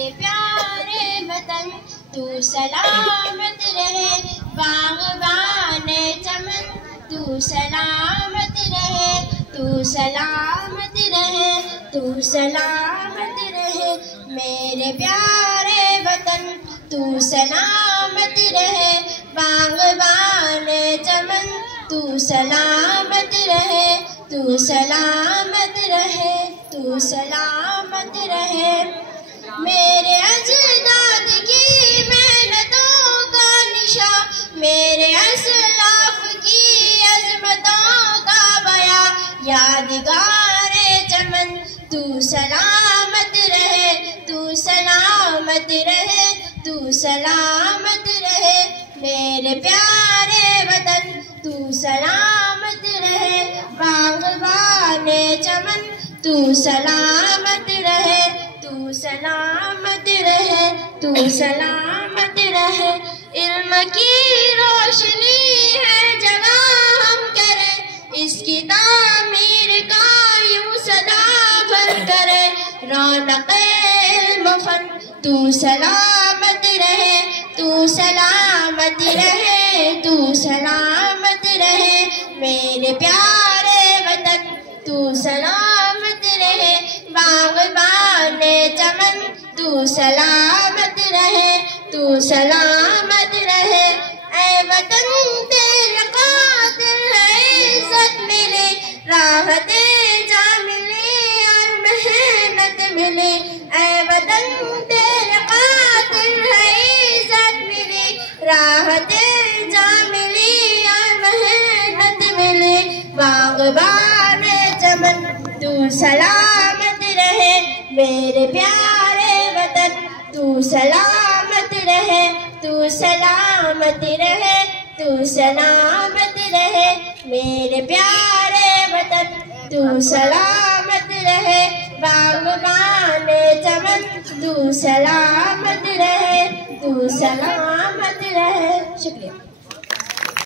मेरे प्यारे वतन तू सलामत रहे, बाग़बाने चमन तू सलामत रहे, तू सलामत रहे, तू सलामत रहे। मेरे प्यारे वतन तू सलामत रहे, बाग़बाने चमन तू सलामत रहे, तू सलामत रहे, तू सलामत रहे। मेरे अजदाद की मेहनतों का निशा, मेरे असलाफ की अज़मतों का बया, यादगारे चमन तू सलामत रहे, तू सलामत रहे, तू सलामत रहे। मेरे प्यारे वतन तू सलामत रहे, बाग़बाने चमन तू सलामत रहे, तू सलामत रहे, तू सलामत रहे। इल्म की रोशनी है जगह हम करें, इसकी तामीर का यूं सदा भर करे। रौनक़े इल्म फन तू सलामत रहे, तू सलामत रहे, तू सलामत रहे। मेरे प्यारे वतन तू सलामत रहे, बाग़बाने चमन तू सलामत रहे, तू सलामत रहे। ऐ वतन तेरे क़ादिर है इज़्ज़त मिले, राहते जा मिले और मेहनत मिले। ऐ वतन तेरे क़ादिर है इज़्ज़त मिले, राहते जा मिले और मेहनत मिले। बाग़बाने चमन तू सलामत रहे, मेरे प्यारे वतन तू सलामत रहे, तू सलामत रहे, तू सलामत रहे। मेरे प्यारे वतन तू सलामत रहे, बाग़बाने चमन तू सलामत रहे, तू सलामत रहे। शुक्रिया।